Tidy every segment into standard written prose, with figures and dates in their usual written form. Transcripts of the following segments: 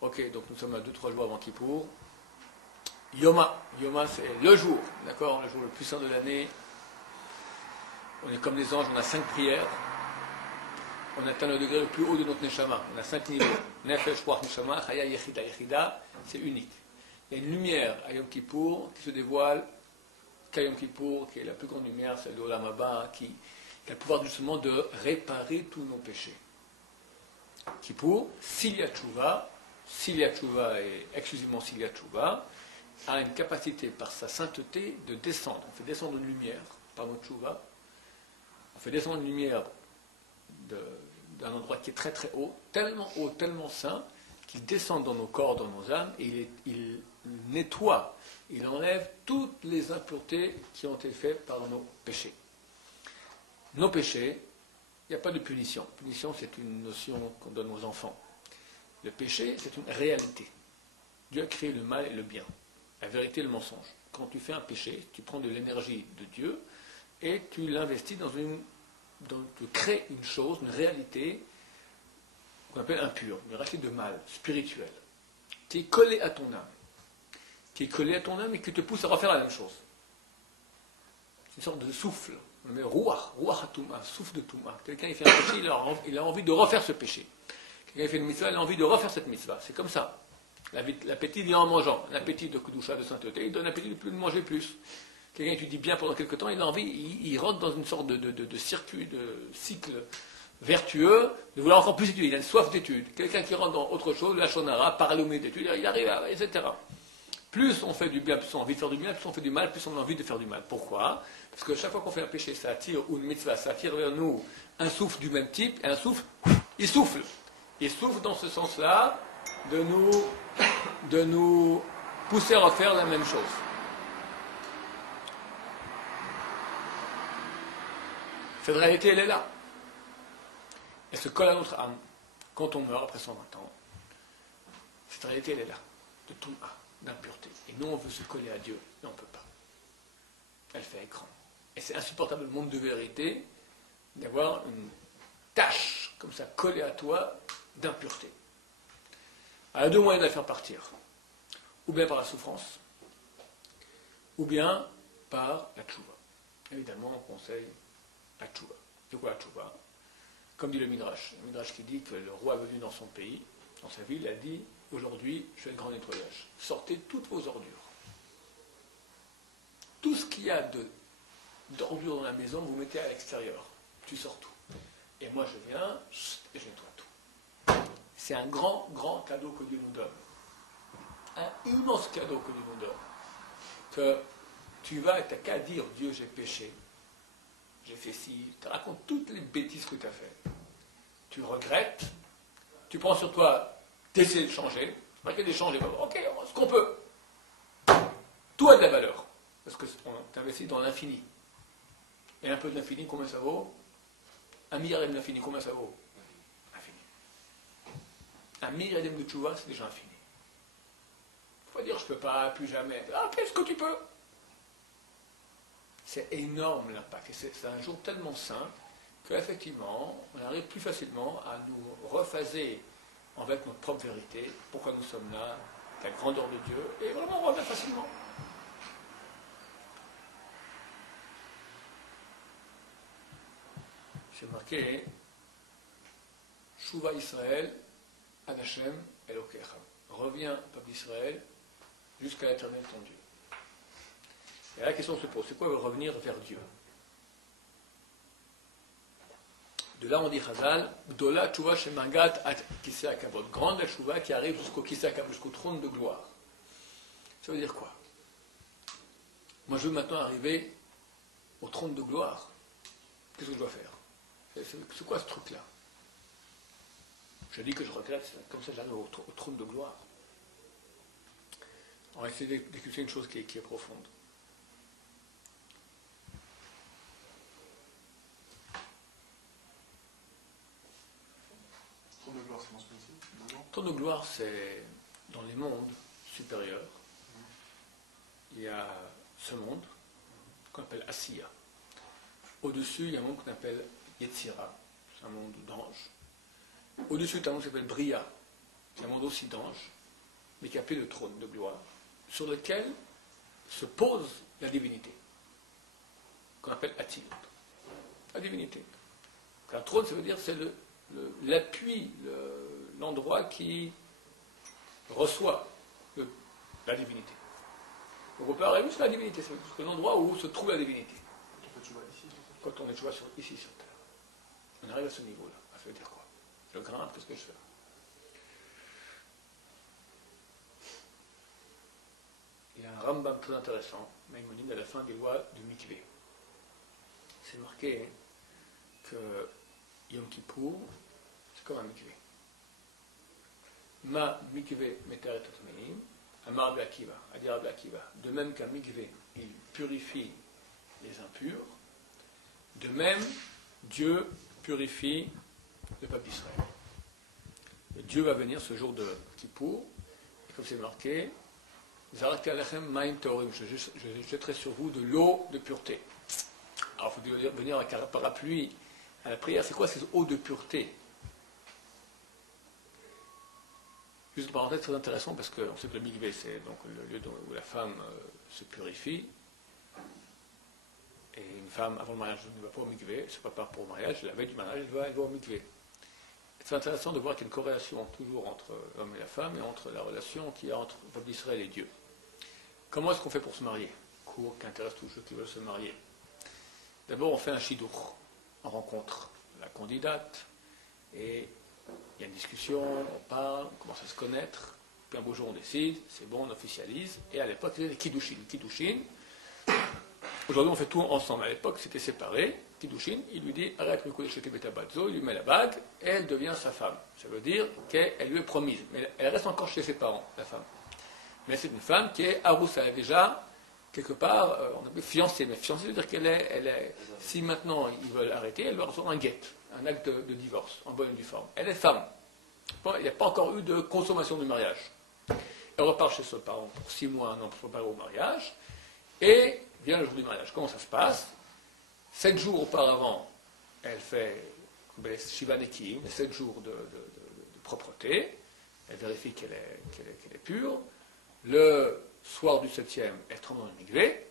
Ok, donc nous sommes à 2-3 jours avant Kippour. Yoma. Yoma, c'est le jour, d'accord? Le jour le plus saint de l'année. On est comme les anges, on a 5 prières. On atteint le degré le plus haut de notre Neshama. On a 5 niveaux. Nefesh, Ruach, Neshama, Chaya, Yechida. Yechida, c'est unique. Il y a une lumière à Yom Kippour qui se dévoile qu'à Yom Kippour, qui est la plus grande lumière, celle de Olam Haba, qui a le pouvoir justement de réparer tous nos péchés. Kippour, s'il y a tchouva et exclusivement s'il y a tchouva, a une capacité par sa sainteté de descendre. On fait descendre une lumière par notre tchouva. On fait descendre une lumière d'un endroit qui est très très haut, tellement saint, qu'il descend dans nos corps, dans nos âmes, et il nettoie, il enlève toutes les impuretés qui ont été faites par nos péchés. Nos péchés, il n'y a pas de punition. Punition, c'est une notion qu'on donne aux enfants. Le péché, c'est une réalité. Dieu a créé le mal et le bien, la vérité et le mensonge. Quand tu fais un péché, tu prends de l'énergie de Dieu et tu l'investis tu crées une chose, une réalité qu'on appelle impure, une réalité de mal, spirituelle, qui est collée à ton âme. Qui est collée à ton âme et qui te pousse à refaire la même chose. C'est une sorte de souffle. On met ruach atuma, souffle de touma. Quelqu'un il fait un péché, il a envie de refaire ce péché. Quelqu'un fait une mitzvah, il a envie de refaire cette mitzvah. C'est comme ça. L'appétit vient en mangeant. L'appétit de Kedusha, de sainteté, il donne l'appétit de manger plus. Quelqu'un étudie bien pendant quelque temps, il a envie, il rentre dans une sorte de circuit, de cycle vertueux, de vouloir encore plus étudier. Il a une soif d'études. Quelqu'un qui rentre dans autre chose, la shonara, paralomé d'études, il arrive à, etc. Plus on fait du bien, plus on a envie de faire du bien, plus on fait du mal, plus on a envie de faire du mal. Pourquoi? Parce que chaque fois qu'on fait un péché, ça attire, ou une mitzvah, ça attire vers nous un souffle du même type, et un souffle, il souffle. Il souffle dans ce sens-là de nous pousser à refaire la même chose. Cette réalité, elle est là. Elle se colle à notre âme. Quand on meurt après 120 ans, cette réalité, elle est là. De tout d'impureté. Et nous, on veut se coller à Dieu, mais on ne peut pas. Elle fait écran. Et c'est insupportable, le monde de vérité, d'avoir une tache, comme ça, collée à toi, d'impureté. Il y a deux moyens de la faire partir. Ou bien par la souffrance, ou bien par la tchouva. Évidemment, on conseille la tchouva. De quoi la tchouva? Comme dit le Midrash qui dit que le roi est venu dans son pays, dans sa ville, il a dit, aujourd'hui, je fais le grand nettoyage. Sortez toutes vos ordures. Tout ce qu'il y a d'ordures dans la maison, vous mettez à l'extérieur. Tu sors tout. Et moi, je viens et je nettoie tout. C'est un grand, grand cadeau que Dieu nous donne. Un immense cadeau que Dieu nous donne. Que tu vas et tu n'as qu'à dire, Dieu, j'ai péché. J'ai fait ci, tu racontes toutes les bêtises que tu as faites. Tu regrettes, tu prends sur toi d'essayer de changer, malgré des changer, ok, ce qu'on peut. Tout a de la valeur, parce que tu investis dans l'infini. Et un peu de l'infini, combien ça vaut? 1 milliard de l'infini, combien ça vaut? Infini. 1 milliard de tchouva, c'est déjà infini. Il ne faut pas dire je ne peux pas, plus jamais. Ah, qu'est-ce que tu peux? C'est énorme l'impact. Et c'est un jour tellement saint qu'effectivement, on arrive plus facilement à nous rephaser avec notre propre vérité, pourquoi nous sommes là, la grandeur de Dieu, et vraiment on revient facilement. J'ai marqué Shuva Israël, Ad Hashem Elokecha. Reviens, peuple d'Israël, jusqu'à l'éternel ton Dieu. Et la question se pose, c'est quoi revenir vers Dieu? De là on dit Chazal, Gdola Tchouva Shemagat at Kisei HaKavod, grande la Tchouva qui arrive jusqu'au Kisei HaKavod, jusqu'au trône de gloire. Ça veut dire quoi? Moi je veux maintenant arriver au trône de gloire. Qu'est-ce que je dois faire? C'est quoi ce truc-là? Je dis que je regrette, comme ça j'arrive au trône de gloire. On va essayer d'écouter une chose qui est profonde. Trône de gloire, c'est dans les mondes supérieurs. Il y a ce monde qu'on appelle Asiya. Au-dessus, il y a un monde qu'on appelle Yetzira, c'est un monde d'anges. Au-dessus, il y a un monde qui s'appelle Bria, c'est un monde aussi d'anges, mais qui est appelé le trône de gloire, sur lequel se pose la divinité, qu'on appelle Atzilut. La divinité. Un trône, ça veut dire c'est l'appui, l'endroit qui reçoit la divinité. Donc on peut arriver sur la divinité, c'est l'endroit où se trouve la divinité. Quand on est ici sur Terre. On arrive à ce niveau-là. Ça veut dire quoi? Je grimpe, qu'est-ce que je fais? Il y a un Rambam très intéressant, Maïmonide, à la fin des lois du Mikvé. C'est marqué que Yom Kippour, c'est comme un Mikvé. Ma Mikvé Meteret Otmeim, Amar Rabbi Akiva, a dit Rabbi Akiva. De même qu'un Mikvé, il purifie les impurs, de même, Dieu purifie le peuple d'Israël. Et Dieu va venir ce jour de Kippour, et comme c'est marqué, je jetterai sur vous de l'eau de pureté. Alors il faut venir avec un parapluie à la prière. C'est quoi cette eau de pureté? Juste une parenthèse très intéressant parce qu'on sait que le mikvé, c'est donc le lieu où la femme se purifie. Et une femme, avant le mariage, ne va pas au mikvé, elle se prépare pour le mariage, la veille du mariage, elle va au mikvé. C'est intéressant de voir qu'il y a une corrélation toujours entre l'homme et la femme et entre la relation qu'il y a entre le peuple d'Israël et Dieu. Comment est-ce qu'on fait pour se marier? Cours qui intéresse tous ceux qui veulent se marier. D'abord, on fait un shidour. On rencontre la candidate et il y a une discussion, on parle, on commence à se connaître. Puis un beau jour, on décide, c'est bon, on officialise. Et à l'époque, il y avait les kiddushin. Aujourd'hui, on fait tout ensemble. À l'époque, c'était séparé. Kiddushin, il lui dit arrête le coup de cheter betabadzo, il lui met la bague, et elle devient sa femme. Ça veut dire qu'elle lui est promise. Mais elle reste encore chez ses parents, la femme. Mais c'est une femme qui est aroussa, elle est déjà, quelque part, on appelle fiancée. Mais fiancée, c'est-à-dire qu'elle est, si maintenant ils veulent arrêter, elle doit recevoir un guet, un acte de divorce, en bonne et due forme. Elle est femme. Il n'y a pas encore eu de consommation du mariage. Elle repart chez ses parents pour 6 mois, 1 an pour préparer au mariage, et vient le jour du mariage. Comment ça se passe? 7 jours auparavant, elle fait Shiva Nekim, 7 jours de propreté, elle vérifie qu'elle est pure. Le soir du 7e, elle trempe dans le mikvé.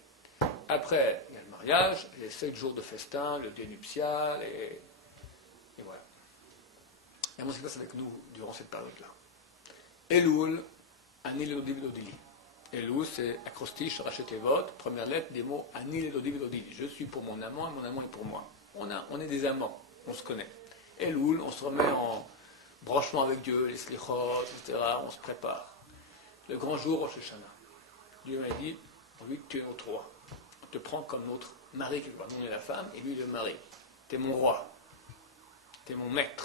Après, il y a le mariage, les 7 jours de festin, le dénuptial, et voilà. Et comment ça se passe avec nous durant cette période-là? Elul, Anil Elodiv Elodili. Elul, c'est acrostiche, rachetevot, première lettre des mots Anil Elodiv Elodili. Je suis pour mon amant et mon amant est pour moi. On est des amants, on se connaît. Elul, on se remet en branchement avec Dieu, les slichot, etc. On se prépare. Le grand jour, Rosh Hashanah. Dieu m'a dit, vu que tu es notre roi, on te prend comme notre mari, quelque part. Nous, on est la femme, et lui, le mari. Tu es mon roi. Tu es mon maître.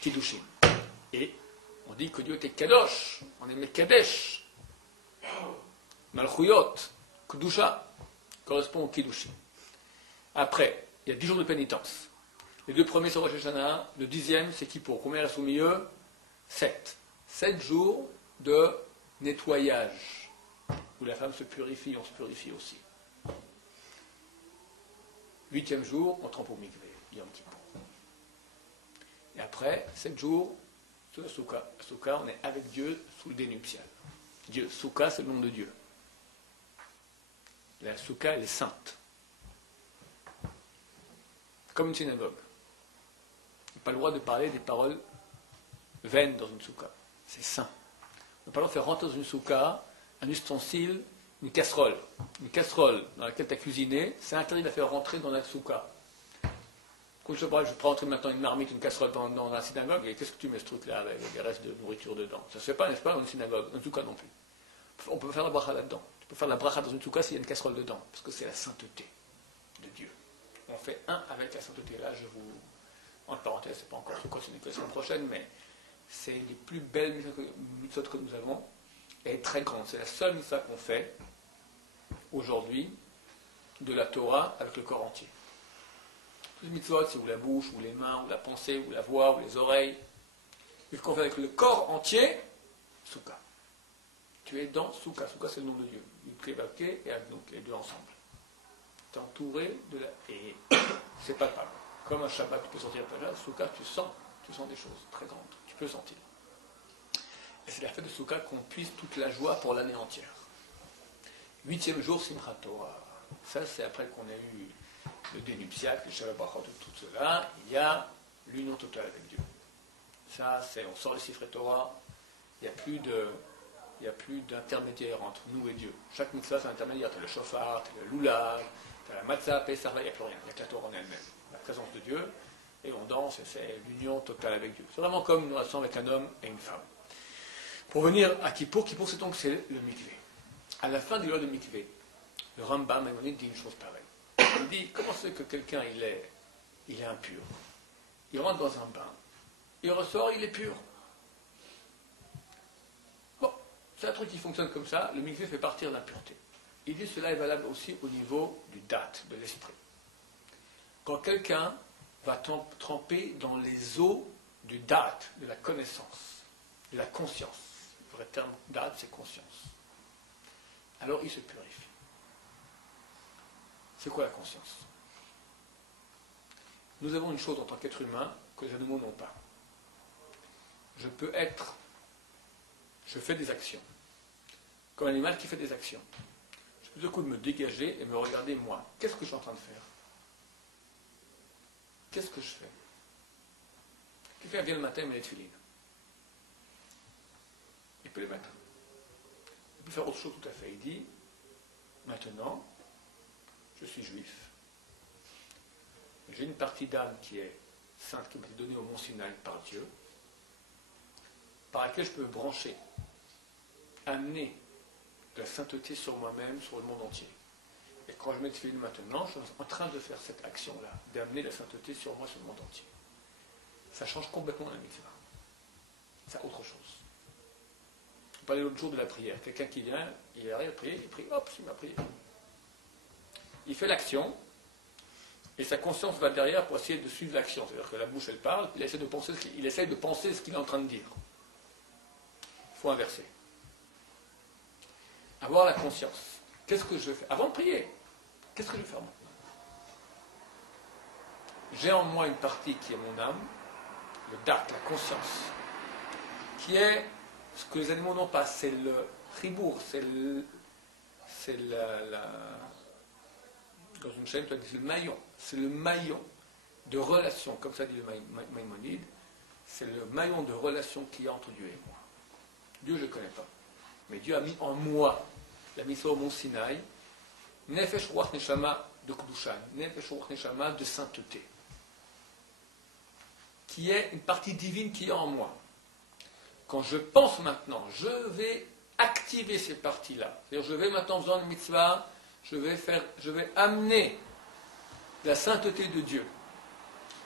Kiddushin. Et on dit que Dieu était Kadosh. On est Mekadesh. Malchuyot. Kudusha. Correspond au Kiddushin. Après, il y a 10 jours de pénitence. Les 2 premiers, c'est Rosh Hashanah. Le 10e, c'est Kippour. Combien reste au milieu? 7. 7 jours de nettoyage, où la femme se purifie, on se purifie aussi. 8e jour, on trempe au mikvé, Yom Kippour. Et après, 7 jours, sous la Souka. La Souka, on est avec Dieu sous le dénuptial. Dieu, Souka, c'est le nom de Dieu. La Souka, elle est sainte. Comme une synagogue. On n'a pas le droit de parler des paroles vaines dans une Souka. C'est saint. On n'a pas le droit de faire rentrer dans une souka un ustensile, une casserole. Une casserole dans laquelle tu as cuisiné, c'est interdit de la faire rentrer dans la souka. Quand je peux rentrer maintenant une marmite, une casserole dans la synagogue, et qu'est-ce que tu mets ce truc-là avec des restes de nourriture dedans? Ça ne se fait pas, n'est-ce pas, dans une synagogue, dans une souka non plus. On peut faire la bracha là-dedans. Tu peux faire la bracha dans une souka s'il y a une casserole dedans, parce que c'est la sainteté de Dieu. On fait un avec la sainteté. Là, je vous... Entre parenthèses, c'est pas encore souka, c'est une question prochaine, mais c'est les plus belles mitzvot que nous avons. Elle est très grande. C'est la seule mitzvah qu'on fait aujourd'hui de la Torah avec le corps entier. Toutes les mitzvot, c'est ou la bouche, ou les mains, ou la pensée, ou la voix, ou les oreilles. Mais ce qu'on fait avec le corps entier, Souka. Tu es dans Souka. Souka, c'est le nom de Dieu. Yudke et Adnouk, les deux ensemble. Tu es entouré de la... Et c'est palpable. Comme un Shabbat, tu peux sortir de ta Souka, tu sens tu sens des choses très grandes, tu peux sentir. Et c'est la fête de Soukkot qu'on puise toute la joie pour l'année entière. 8e jour, Simchat Torah. Ça, c'est après qu'on a eu le dénuptiaque, le Shabbat Brachot, tout cela, il y a l'union totale avec Dieu. Ça, c'est, on sort les Sifrei Torah, il n'y a plus d'intermédiaire entre nous et Dieu. Chaque mitzvah, c'est un intermédiaire. Tu as le shofar, tu as le loulav, tu as la matzah, Pesach, il n'y a plus rien. Il n'y a que la Torah en elle-même. La présence de Dieu, et on danse, et c'est l'union totale avec Dieu. C'est vraiment comme une relation avec un homme et une femme. Pour venir à Kippour, c'est donc c'est le mikvé. À la fin du loi de mikvé, le Rambam Maïmonide dit une chose pareille. Il dit, comment c'est que quelqu'un il est impur? Il rentre dans un bain, il ressort, il est pur. Bon, c'est un truc qui fonctionne comme ça, le mikvé fait partir l'impureté. Il dit cela est valable aussi au niveau du date, de l'esprit. Quand quelqu'un va tremper dans les eaux du date, de la connaissance, de la conscience. Le vrai terme date, c'est conscience. Alors il se purifie. C'est quoi la conscience? Nous avons une chose en tant qu'être humain que les animaux n'ont pas. Je fais des actions. Comme un animal qui fait des actions. Je peux tout coup de me dégager et me regarder moi. Qu'est-ce que je suis en train de faire? Qu'est-ce que je fais? Quelqu'un vient le matin et met les tefilines. Il peut les mettre. Il peut faire autre chose tout à fait. Il dit, maintenant, je suis juif. J'ai une partie d'âme qui est sainte, qui m'a été donnée au Mont Sinaï par Dieu, par laquelle je peux me brancher, amener de la sainteté sur moi-même, sur le monde entier. Et quand je mets tefilin maintenant, je suis en train de faire cette action-là, d'amener la sainteté sur moi, sur le monde entier. Ça change complètement la mitzvah. C'est autre chose. On parlait l'autre jour de la prière. Quelqu'un qui vient, il arrive à prier, il prie, hop, il m'a prié. Il fait l'action, et sa conscience va derrière pour essayer de suivre l'action. C'est-à-dire que la bouche, elle parle, il essaie de penser ce qu'il est en train de dire. Il faut inverser. Avoir la conscience. Qu'est-ce que je fais? Avant de prier, qu'est-ce que je vais faire moi? J'ai en moi une partie qui est mon âme, le date, la conscience, qui est ce que les animaux n'ont pas, c'est le ribour, c'est dans une chaîne, c'est le maillon de relation, comme ça dit le Maïmonide, c'est le maillon de relation qui est entre Dieu et moi. Dieu, je ne connais pas, mais Dieu a mis en moi, il a mis ça au Mont Sinaï, Nefesh Ruach Neshama de Kudushan, Nefesh Ruach Neshama de sainteté, qui est une partie divine qui est en moi. Quand je pense maintenant, je vais activer ces parties-là. C'est-à-dire, je vais maintenant, en faisant une mitzvah, je vais amener la sainteté de Dieu.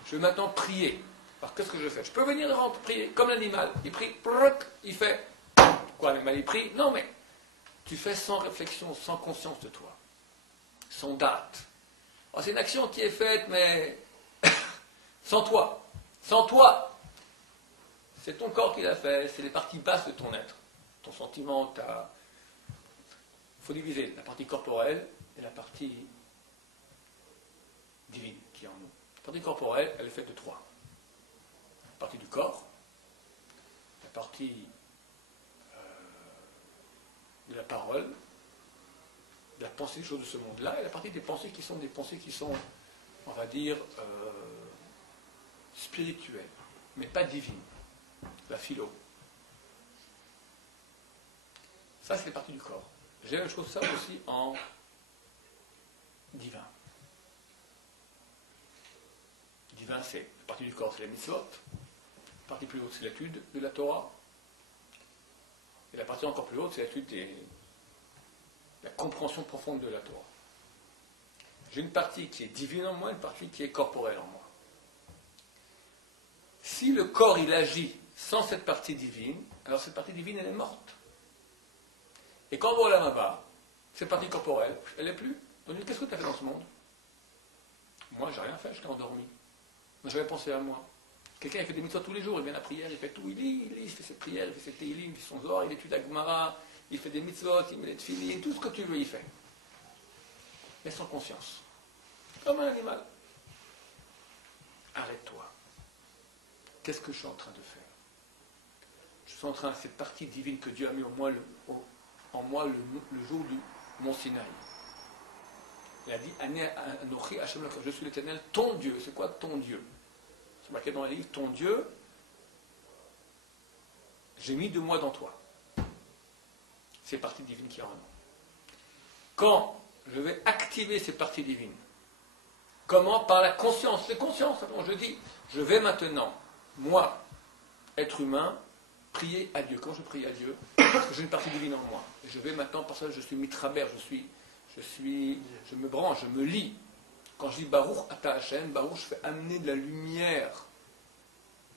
Je vais maintenant prier. Alors, qu'est-ce que je fais? Je peux venir devant prier, comme l'animal. Il prie, il fait. Quoi, l'animal, il prie? Non, mais tu fais sans réflexion, sans conscience de toi. Sans date. Alors, c'est une action qui est faite, mais sans toi. Sans toi. C'est ton corps qui l'a fait, c'est les parties basses de ton être. Ton sentiment, il faut diviser la partie corporelle et la partie divine qui est en nous. La partie corporelle, elle est faite de trois. La partie du corps, la partie de la parole, de la pensée des choses de ce monde-là, et la partie des pensées qui sont, on va dire, spirituelles, mais pas divines. La philo. Ça, c'est les parties du corps. J'ai la même chose ça aussi en divin. Divin, c'est la partie du corps, c'est la mitzvot. La partie plus haute, c'est l'étude de la Torah. Et la partie encore plus haute, c'est l'étude de la compréhension profonde de la Torah. J'ai une partie qui est divine en moi, une partie qui est corporelle en moi. Si le corps, il agit sans cette partie divine, alors cette partie divine, elle est morte. Et quand on va là-bas, cette partie corporelle, elle n'est plus. Donc, qu'est-ce que tu as fait dans ce monde? Moi, j'ai rien fait, j'étais endormi. Moi, j'avais pensé à moi. Quelqu'un, il fait des mitzvot tous les jours, il vient à la prière, il fait tout, il lit, il fait ses prières, il fait ses télim, il fait son zohar, il étudie la Gemara, il fait des mitzvot, il met des tefilin, tout ce que tu veux, il fait. Mais sans conscience. Comme un animal. Arrête-toi. qu'est-ce que je suis en train de faire? Je suis en train, cette partie divine que Dieu a mis en moi le jour du Mont Sinaï. Il a dit, Anochi Hashem Elokecha, je suis l'Éternel, ton Dieu. C'est quoi ton Dieu? C'est marqué dans le livre, ton Dieu, j'ai mis de moi dans toi. C'est partie divine qui est en moi. Quand je vais activer ces parties divines, comment? Par la conscience. C'est conscience. Je dis, je vais maintenant, moi, être humain, prier à Dieu. Quand je prie à Dieu, parce que j'ai une partie divine en moi. Et je vais maintenant, parce que je suis mitraber, je me branche, je me lie. Quand je dis Baruch Ata Hashem, Baruch, je fais amener de la lumière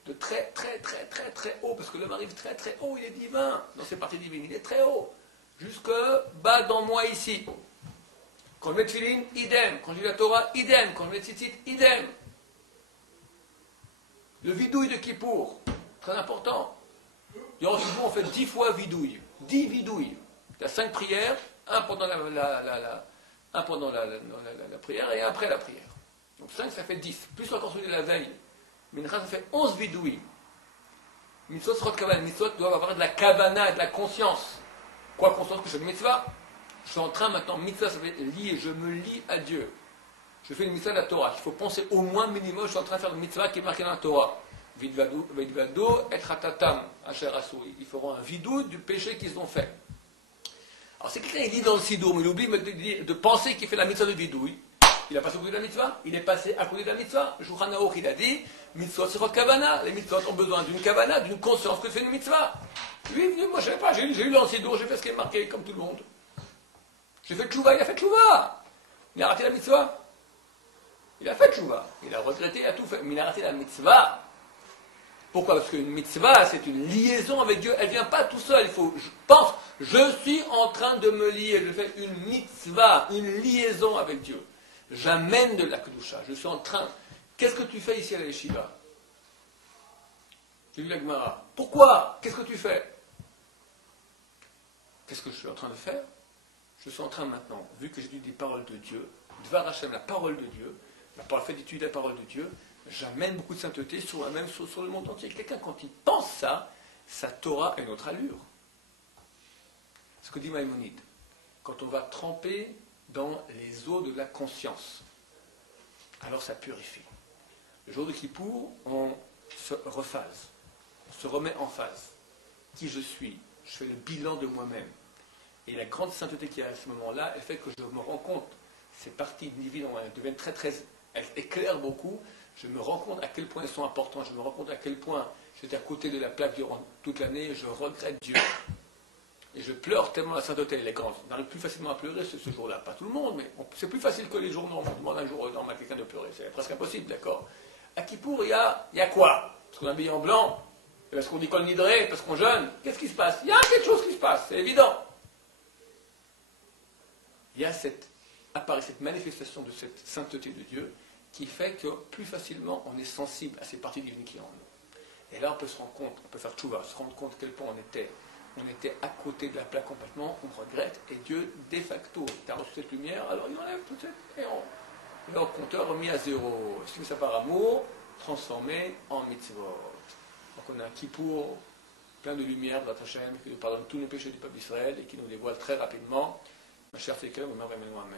de très, très, très, très, très haut, parce que l'homme arrive très, très haut, il est divin dans ses parties divines, il est très haut, jusque bas dans moi ici. Quand je mets Tfilin, idem. Quand je lis la Torah, idem. Quand je mets Tzitzit, idem. Le vidouille de Kippour, très important. Durant le Kippour, on fait 10 fois vidouille. 10 vidouilles. Il y a 5 prières, un pendant la prière et un après la prière. Donc 5, ça fait 10. Plus encore celui de la veille. Mincha, ça fait 11 vidouilles. Mitzvot, Srot Kavana. Mitzvot doivent avoir de la kavana, de la conscience. Quoi conscience que je fais une mitzvah? Je suis en train maintenant, mitzvah, ça veut dire lier, je me lie à Dieu. Je fais une mitzvah de la Torah. Il faut penser au moins minimum, je suis en train de faire une mitzvah qui est marquée dans la Torah. Vidvado et ratatam, asher asui. Ils feront un vidou du péché qu'ils ont fait. Alors c'est quelqu'un qui dit dans le sidour, mais il oublie de penser qu'il fait la mitzvah de vidouille. Il a passé au côté de la mitzvah, il est passé à côté de la mitzvah. Shulchan Aruch, il a dit, mitzvot sirot kavana. Les mitzvot ont besoin d'une kavana, d'une conscience que c'est une mitzvah. Lui, moi je ne sais pas, j'ai eu dans le sidour, j'ai fait ce qui est marqué comme tout le monde. J'ai fait tchouva, il a fait tchouva. Il a raté la mitzvah. Il a fait tchouva. Il a regretté, il a tout fait. Mais il a raté la mitzvah. Pourquoi? Parce qu'une mitzvah, c'est une liaison avec Dieu. Elle ne vient pas tout seul. Il faut, je suis en train de me lier. Je fais une mitzvah, une liaison avec Dieu. J'amène de la kedusha. Je suis en train. Qu'est-ce que tu fais ici à la yeshiva? J'ai lu la Gemara. Pourquoi? Qu'est-ce que tu fais? Qu'est-ce que je suis en train de faire? Je suis en train maintenant, vu que j'étudie des paroles de Dieu, Dvar Hashem, la parole de Dieu, la parole fait d'étudier la parole de Dieu, j'amène beaucoup de sainteté sur moi-même, sur le monde entier. Quelqu'un, quand il pense ça, sa Torah a une autre allure. Ce que dit Maïmonide, quand on va tremper dans les eaux de la conscience, alors ça purifie. Le jour de Kippour, on se rephase, on se remet en phase. Qui je suis? Je fais le bilan de moi-même. Et la grande sainteté qu'il y a à ce moment-là, elle fait que je me rends compte, ces parties divines, elles deviennent très, très, elles éclairent beaucoup. Je me rends compte à quel point elles sont importantes. Je me rends compte à quel point j'étais à côté de la plaque durant toute l'année. Je regrette Dieu. Et je pleure tellement la sainteté, elle est grande. On arrive plus facilement à pleurer ce jour-là. Pas tout le monde, mais c'est plus facile que les jours normaux. On demande un jour normal à quelqu'un de pleurer. C'est presque impossible, d'accord? À Kippour, il y a quoi? Parce qu'on est habillé en blanc? Parce qu'on dit Kol Nidré? Parce qu'on jeûne? Qu'est-ce qui se passe? Il y a quelque chose qui se passe, c'est évident. Il y a cette manifestation de cette sainteté de Dieu qui fait que plus facilement on est sensible à ces parties divines qui en nous. Et là on peut se rendre compte, on peut faire tchouva, se rendre compte à quel point on était à côté de la plaque complètement, on regrette, et Dieu, de facto, tu as reçu cette lumière, alors il enlève toute cette... Et le compteur remis à zéro. Est-ce que ça par amour, transformé en mitzvot. Donc on a un Kippour plein de lumière de Hashem, qui nous pardonne tous les péchés du peuple d'Israël et qui nous dévoile très rapidement. Ma chère Fékel, vous m'avez moi, mais